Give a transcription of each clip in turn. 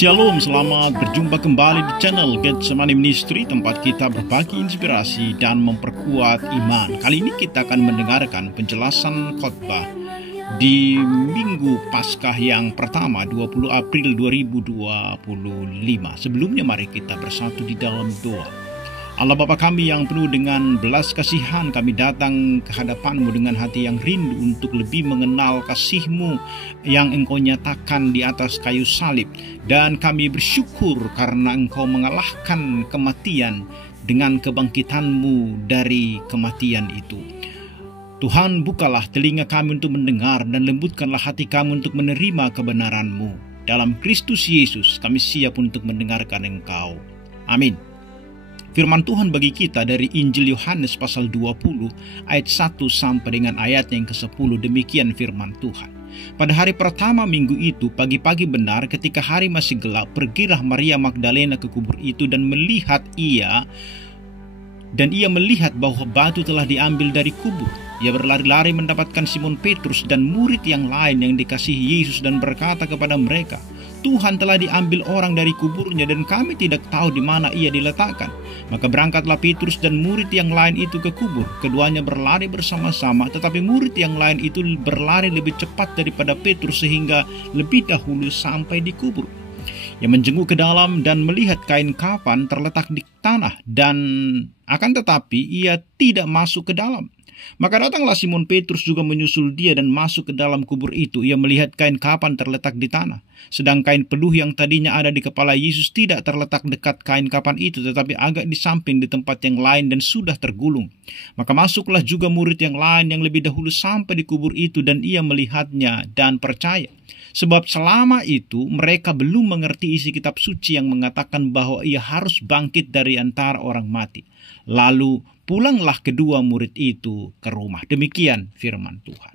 Shalom, selamat berjumpa kembali di channel Getsemani Ministry, tempat kita berbagi inspirasi dan memperkuat iman. Kali ini kita akan mendengarkan penjelasan khotbah di Minggu Paskah yang pertama 20 April 2025. Sebelumnya mari kita bersatu di dalam doa. Allah Bapa kami yang penuh dengan belas kasihan, kami datang ke hadapan-Mu dengan hati yang rindu untuk lebih mengenal kasih-Mu yang Engkau nyatakan di atas kayu salib. Dan kami bersyukur karena Engkau mengalahkan kematian dengan kebangkitan-Mu dari kematian itu. Tuhan, bukalah telinga kami untuk mendengar dan lembutkanlah hati kami untuk menerima kebenaran-Mu. Dalam Kristus Yesus kami siap untuk mendengarkan Engkau. Amin. Firman Tuhan bagi kita dari Injil Yohanes pasal 20 ayat 1 sampai dengan ayat yang ke-10. Demikian firman Tuhan. Pada hari pertama minggu itu, pagi-pagi benar ketika hari masih gelap, pergilah Maria Magdalena ke kubur itu dan ia melihat bahwa batu telah diambil dari kubur. Ia berlari-lari mendapatkan Simon Petrus dan murid yang lain yang dikasihi Yesus dan berkata kepada mereka, "Tuhan telah diambil orang dari kuburnya dan kami tidak tahu di mana ia diletakkan." Maka berangkatlah Petrus dan murid yang lain itu ke kubur. Keduanya berlari bersama-sama, tetapi murid yang lain itu berlari lebih cepat daripada Petrus sehingga lebih dahulu sampai di kubur. Ia menjenguk ke dalam dan melihat kain kafan terletak di tanah, dan akan tetapi ia tidak masuk ke dalam. Maka datanglah Simon Petrus juga menyusul dia dan masuk ke dalam kubur itu. Ia melihat kain kafan terletak di tanah, sedang kain peluh yang tadinya ada di kepala Yesus tidak terletak dekat kain kafan itu, tetapi agak di samping di tempat yang lain dan sudah tergulung. Maka masuklah juga murid yang lain yang lebih dahulu sampai di kubur itu, dan ia melihatnya dan percaya. Sebab selama itu mereka belum mengerti isi kitab suci yang mengatakan bahwa ia harus bangkit dari antara orang mati. Lalu pulanglah kedua murid itu ke rumah. Demikian firman Tuhan.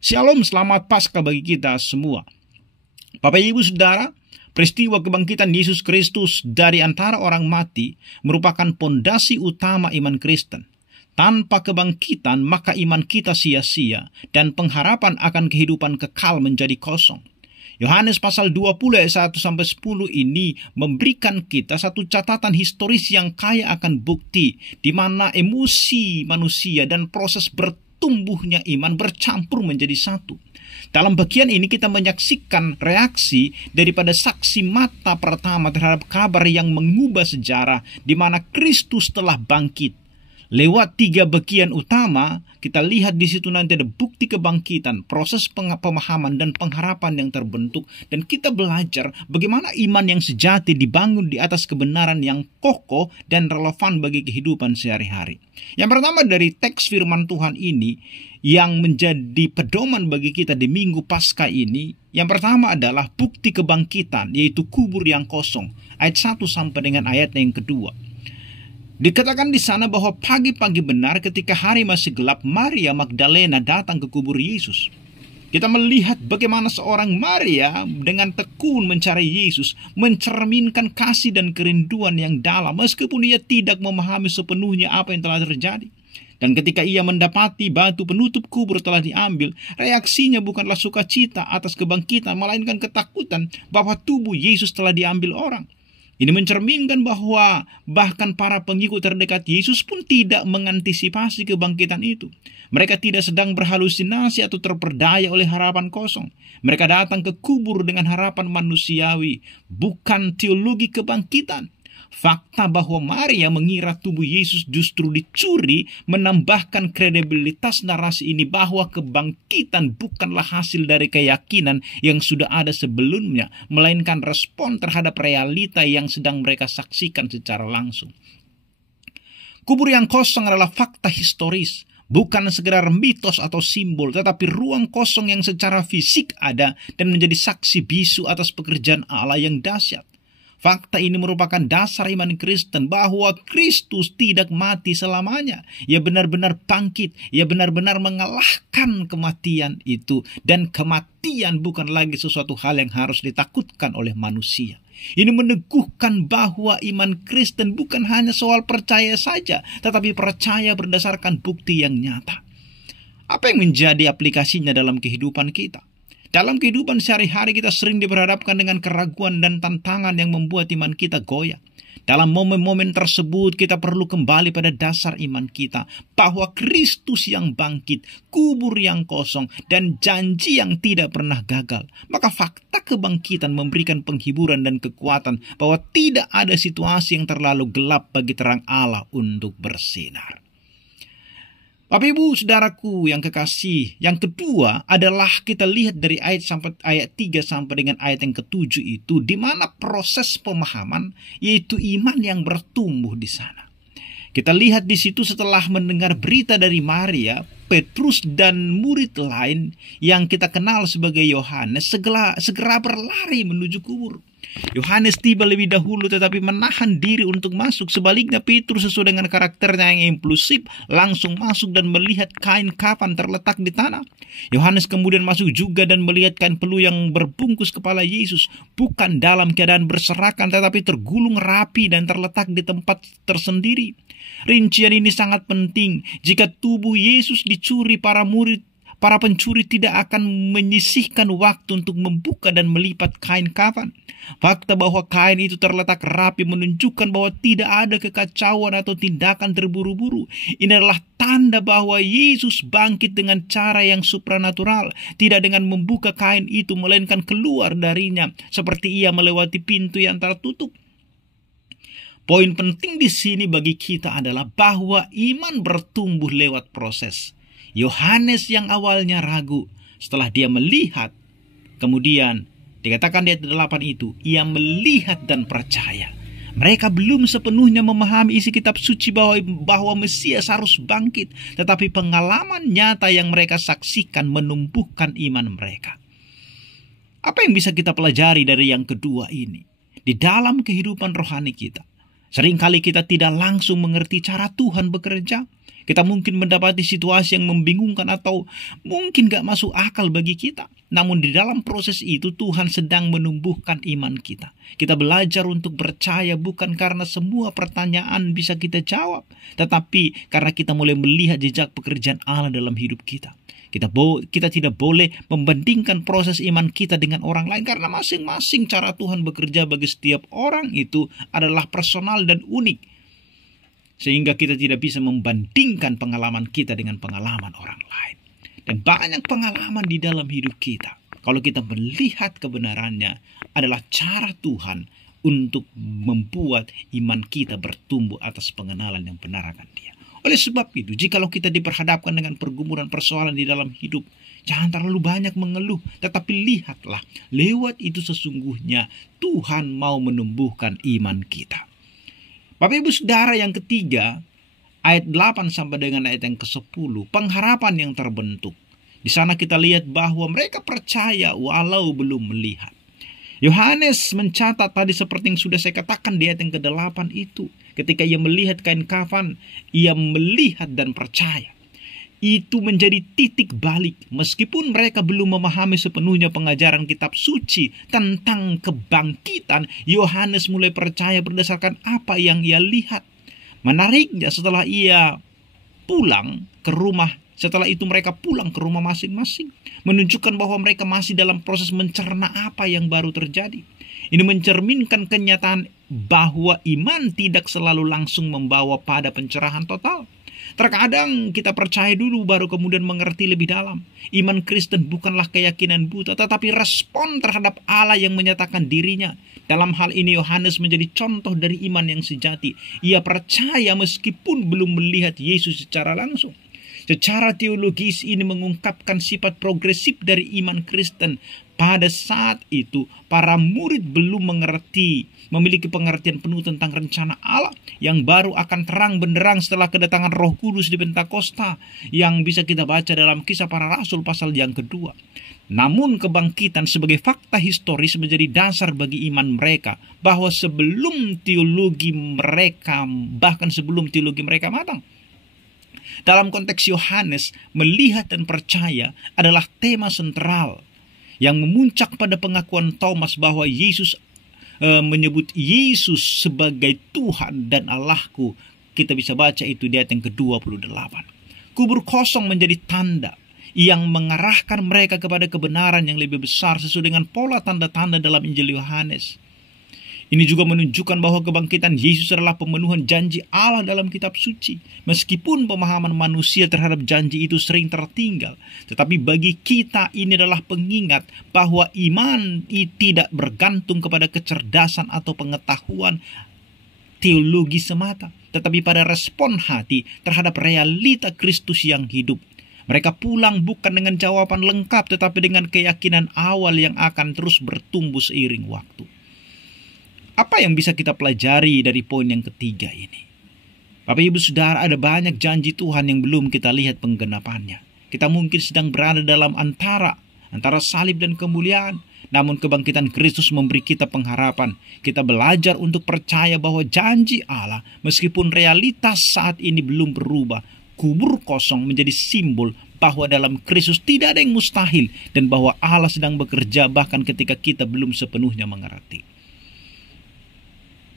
Shalom, selamat Paskah bagi kita semua. Bapak Ibu Saudara, peristiwa kebangkitan Yesus Kristus dari antara orang mati merupakan pondasi utama iman Kristen. Tanpa kebangkitan, maka iman kita sia-sia dan pengharapan akan kehidupan kekal menjadi kosong. Yohanes pasal 20 ayat 1-10 ini memberikan kita satu catatan historis yang kaya akan bukti di mana emosi manusia dan proses bertumbuhnya iman bercampur menjadi satu. Dalam bagian ini kita menyaksikan reaksi daripada saksi mata pertama terhadap kabar yang mengubah sejarah di mana Kristus telah bangkit. Lewat 3 bagian utama, kita lihat di situ nanti ada bukti kebangkitan, proses pemahaman dan pengharapan yang terbentuk, dan kita belajar bagaimana iman yang sejati dibangun di atas kebenaran yang kokoh dan relevan bagi kehidupan sehari-hari. Yang pertama dari teks firman Tuhan ini yang menjadi pedoman bagi kita di Minggu Paskah ini, yang pertama adalah bukti kebangkitan, yaitu kubur yang kosong, ayat 1 sampai dengan ayat yang kedua. Dikatakan di sana bahwa pagi-pagi benar ketika hari masih gelap, Maria Magdalena datang ke kubur Yesus. Kita melihat bagaimana seorang Maria dengan tekun mencari Yesus, mencerminkan kasih dan kerinduan yang dalam, meskipun ia tidak memahami sepenuhnya apa yang telah terjadi. Dan ketika ia mendapati batu penutup kubur telah diambil, reaksinya bukanlah sukacita atas kebangkitan, melainkan ketakutan bahwa tubuh Yesus telah diambil orang. Ini mencerminkan bahwa bahkan para pengikut terdekat Yesus pun tidak mengantisipasi kebangkitan itu. Mereka tidak sedang berhalusinasi atau terperdaya oleh harapan kosong. Mereka datang ke kubur dengan harapan manusiawi, bukan teologi kebangkitan. Fakta bahwa Maria mengira tubuh Yesus justru dicuri menambahkan kredibilitas narasi ini bahwa kebangkitan bukanlah hasil dari keyakinan yang sudah ada sebelumnya, melainkan respon terhadap realita yang sedang mereka saksikan secara langsung. Kubur yang kosong adalah fakta historis, bukan sekedar mitos atau simbol, tetapi ruang kosong yang secara fisik ada dan menjadi saksi bisu atas pekerjaan Allah yang dahsyat. Fakta ini merupakan dasar iman Kristen bahwa Kristus tidak mati selamanya. Ia benar-benar bangkit. Ia benar-benar mengalahkan kematian itu. Dan kematian bukan lagi sesuatu hal yang harus ditakutkan oleh manusia. Ini meneguhkan bahwa iman Kristen bukan hanya soal percaya saja, tetapi percaya berdasarkan bukti yang nyata. Apa yang menjadi aplikasinya dalam kehidupan kita? Dalam kehidupan sehari-hari kita sering diperhadapkan dengan keraguan dan tantangan yang membuat iman kita goyah. Dalam momen-momen tersebut kita perlu kembali pada dasar iman kita, bahwa Kristus yang bangkit, kubur yang kosong, dan janji yang tidak pernah gagal. Maka fakta kebangkitan memberikan penghiburan dan kekuatan bahwa tidak ada situasi yang terlalu gelap bagi terang Allah untuk bersinar. Bapak Ibu Saudaraku yang kekasih, yang kedua adalah kita lihat dari ayat 3 sampai dengan ayat yang ke-7 itu, di mana proses pemahaman yaitu iman yang bertumbuh di sana. Kita lihat di situ setelah mendengar berita dari Maria, Petrus dan murid lain yang kita kenal sebagai Yohanes segera berlari menuju kubur. Yohanes tiba lebih dahulu tetapi menahan diri untuk masuk. Sebaliknya Petrus sesuai dengan karakternya yang impulsif langsung masuk dan melihat kain kafan terletak di tanah. Yohanes kemudian masuk juga dan melihat kain pelu yang berbungkus kepala Yesus, bukan dalam keadaan berserakan tetapi tergulung rapi dan terletak di tempat tersendiri. Rincian ini sangat penting. Jika tubuh Yesus dicuri, para pencuri tidak akan menyisihkan waktu untuk membuka dan melipat kain kafan. Fakta bahwa kain itu terletak rapi menunjukkan bahwa tidak ada kekacauan atau tindakan terburu-buru. Ini adalah tanda bahwa Yesus bangkit dengan cara yang supranatural, tidak dengan membuka kain itu melainkan keluar darinya seperti ia melewati pintu yang tertutup. Poin penting di sini bagi kita adalah bahwa iman bertumbuh lewat proses. Yohanes yang awalnya ragu, setelah dia melihat, kemudian dikatakan di ayat 8 itu, ia melihat dan percaya. Mereka belum sepenuhnya memahami isi kitab suci bahwa Mesias harus bangkit, tetapi pengalaman nyata yang mereka saksikan menumbuhkan iman mereka. Apa yang bisa kita pelajari dari yang kedua ini? Di dalam kehidupan rohani kita, seringkali kita tidak langsung mengerti cara Tuhan bekerja. Kita mungkin mendapati situasi yang membingungkan atau mungkin gak masuk akal bagi kita. Namun di dalam proses itu Tuhan sedang menumbuhkan iman kita. Kita belajar untuk percaya bukan karena semua pertanyaan bisa kita jawab, tetapi karena kita mulai melihat jejak pekerjaan Allah dalam hidup kita. Kita tidak boleh membandingkan proses iman kita dengan orang lain karena masing-masing cara Tuhan bekerja bagi setiap orang itu adalah personal dan unik. Sehingga kita tidak bisa membandingkan pengalaman kita dengan pengalaman orang lain. Dan banyak pengalaman di dalam hidup kita, kalau kita melihat kebenarannya, adalah cara Tuhan untuk membuat iman kita bertumbuh atas pengenalan yang benar akan Dia. Oleh sebab itu, jikalau kita diperhadapkan dengan pergumulan persoalan di dalam hidup, jangan terlalu banyak mengeluh, tetapi lihatlah, lewat itu sesungguhnya Tuhan mau menumbuhkan iman kita. Bapak Ibu Saudara yang ketiga, ayat 8 sampai dengan ayat yang ke-10, pengharapan yang terbentuk. Di sana kita lihat bahwa mereka percaya walau belum melihat. Yohanes mencatat tadi seperti yang sudah saya katakan di ayat yang ke-8 itu. Ketika ia melihat kain kafan, ia melihat dan percaya. Itu menjadi titik balik. Meskipun mereka belum memahami sepenuhnya pengajaran kitab suci tentang kebangkitan, Yohanes mulai percaya berdasarkan apa yang ia lihat. Menariknya setelah mereka pulang ke rumah masing-masing, menunjukkan bahwa mereka masih dalam proses mencerna apa yang baru terjadi. Ini mencerminkan kenyataan bahwa iman tidak selalu langsung membawa pada pencerahan total. Terkadang kita percaya dulu baru kemudian mengerti lebih dalam. Iman Kristen bukanlah keyakinan buta, tetapi respon terhadap Allah yang menyatakan dirinya. Dalam hal ini Yohanes menjadi contoh dari iman yang sejati. Ia percaya meskipun belum melihat Yesus secara langsung. Secara teologis ini mengungkapkan sifat progresif dari iman Kristen. Pada saat itu, para murid belum memiliki pengertian penuh tentang rencana Allah yang baru akan terang benderang setelah kedatangan Roh Kudus di Pentakosta yang bisa kita baca dalam Kisah Para Rasul pasal yang kedua. Namun kebangkitan sebagai fakta historis menjadi dasar bagi iman mereka bahwa sebelum teologi mereka matang. Dalam konteks Yohanes, melihat dan percaya adalah tema sentral yang memuncak pada pengakuan Thomas bahwa Yesus menyebut Yesus sebagai Tuhan dan Allahku. Kita bisa baca itu di ayat yang ke-28. Kubur kosong menjadi tanda yang mengarahkan mereka kepada kebenaran yang lebih besar sesuai dengan pola tanda-tanda dalam Injil Yohanes. Ini juga menunjukkan bahwa kebangkitan Yesus adalah pemenuhan janji Allah dalam kitab suci. Meskipun pemahaman manusia terhadap janji itu sering tertinggal, tetapi bagi kita ini adalah pengingat bahwa iman tidak bergantung kepada kecerdasan atau pengetahuan teologi semata, tetapi pada respon hati terhadap realita Kristus yang hidup. Mereka pulang bukan dengan jawaban lengkap, tetapi dengan keyakinan awal yang akan terus bertumbuh seiring waktu. Apa yang bisa kita pelajari dari poin yang ketiga ini? Bapak Ibu Saudara, ada banyak janji Tuhan yang belum kita lihat penggenapannya. Kita mungkin sedang berada dalam antara salib dan kemuliaan. Namun kebangkitan Kristus memberi kita pengharapan. Kita belajar untuk percaya bahwa janji Allah, meskipun realitas saat ini belum berubah, kubur kosong menjadi simbol bahwa dalam Kristus tidak ada yang mustahil, dan bahwa Allah sedang bekerja bahkan ketika kita belum sepenuhnya mengerti.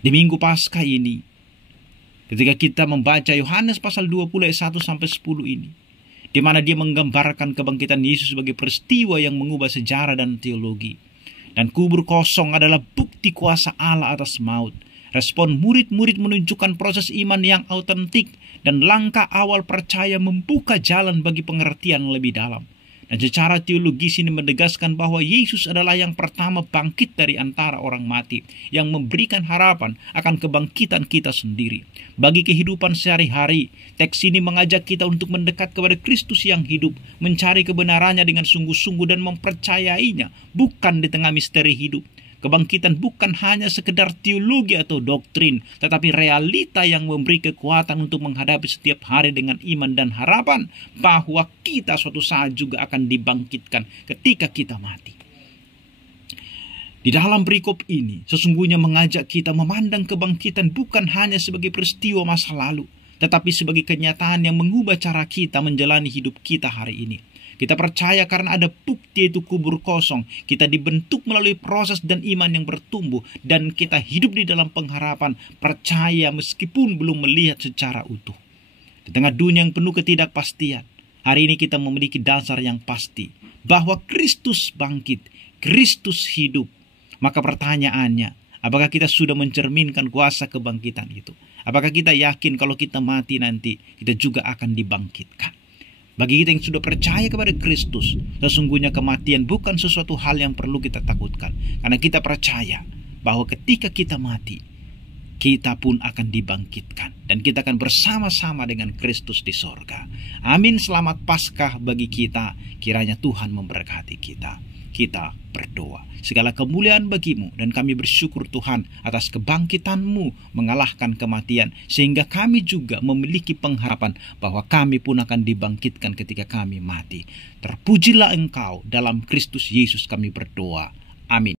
Di Minggu Paskah ini, ketika kita membaca Yohanes pasal 20 ayat 1-10 ini, di mana dia menggambarkan kebangkitan Yesus sebagai peristiwa yang mengubah sejarah dan teologi. Dan kubur kosong adalah bukti kuasa Allah atas maut. Respon murid-murid menunjukkan proses iman yang autentik, dan langkah awal percaya membuka jalan bagi pengertian lebih dalam. Dan secara teologis ini menegaskan bahwa Yesus adalah yang pertama bangkit dari antara orang mati, yang memberikan harapan akan kebangkitan kita sendiri. Bagi kehidupan sehari-hari, teks ini mengajak kita untuk mendekat kepada Kristus yang hidup, mencari kebenarannya dengan sungguh-sungguh dan mempercayainya, bukan di tengah misteri hidup. Kebangkitan bukan hanya sekedar teologi atau doktrin, tetapi realita yang memberi kekuatan untuk menghadapi setiap hari dengan iman dan harapan bahwa kita suatu saat juga akan dibangkitkan ketika kita mati. Di dalam perikop ini, sesungguhnya mengajak kita memandang kebangkitan bukan hanya sebagai peristiwa masa lalu, tetapi sebagai kenyataan yang mengubah cara kita menjalani hidup kita hari ini. Kita percaya karena ada bukti, yaitu kubur kosong. Kita dibentuk melalui proses dan iman yang bertumbuh. Dan kita hidup di dalam pengharapan, percaya meskipun belum melihat secara utuh. Di tengah dunia yang penuh ketidakpastian, hari ini kita memiliki dasar yang pasti. Bahwa Kristus bangkit, Kristus hidup. Maka pertanyaannya, apakah kita sudah mencerminkan kuasa kebangkitan itu? Apakah kita yakin kalau kita mati nanti, kita juga akan dibangkitkan? Bagi kita yang sudah percaya kepada Kristus, sesungguhnya kematian bukan sesuatu hal yang perlu kita takutkan. Karena kita percaya bahwa ketika kita mati, kita pun akan dibangkitkan. Dan kita akan bersama-sama dengan Kristus di sorga. Amin. Selamat Paskah bagi kita. Kiranya Tuhan memberkati kita. Kita berdoa. Segala kemuliaan bagimu, dan kami bersyukur Tuhan atas kebangkitan-Mu mengalahkan kematian, sehingga kami juga memiliki pengharapan bahwa kami pun akan dibangkitkan ketika kami mati. Terpujilah Engkau, dalam Kristus Yesus kami berdoa. Amin.